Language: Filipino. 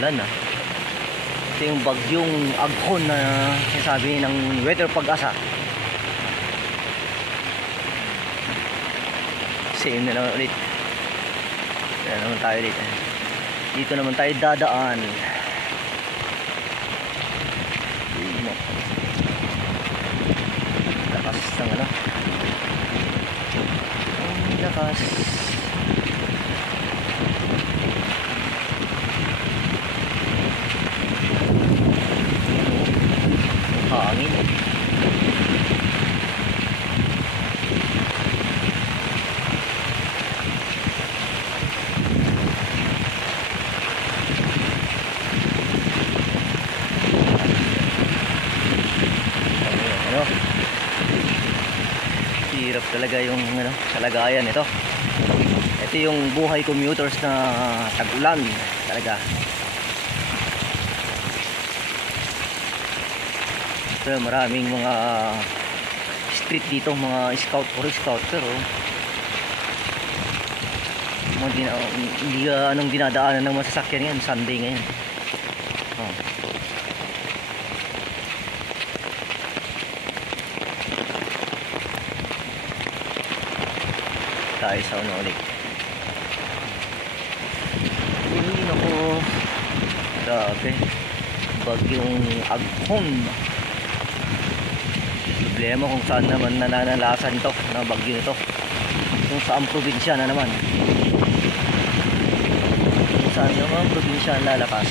ulan ah. Ito yung bagyong Aghon na sinasabi ng Weather Pag-asa. Same na naman ulit. Kaya naman tayo dito. Dito naman tayo dadaan. Lakas ng ano. Ang lakas. Hangin. Ano? Hirap talaga yung ano, kalagayan ito. Ito yung buhay commuters na tag-ulan talaga. Pero maraming mga street dito, mga scout or scout, pero hindi anong dinadaanan ng masasakyan ngayon, Sunday ngayon. Oh. Tayo sa ano ulit. Uy, naku, grabe, bagyong Aghon. Problema kung saan naman nananalasan ito na bagyo nito, kung saan probinsya na naman, kung saan naman probinsya ang lalakas.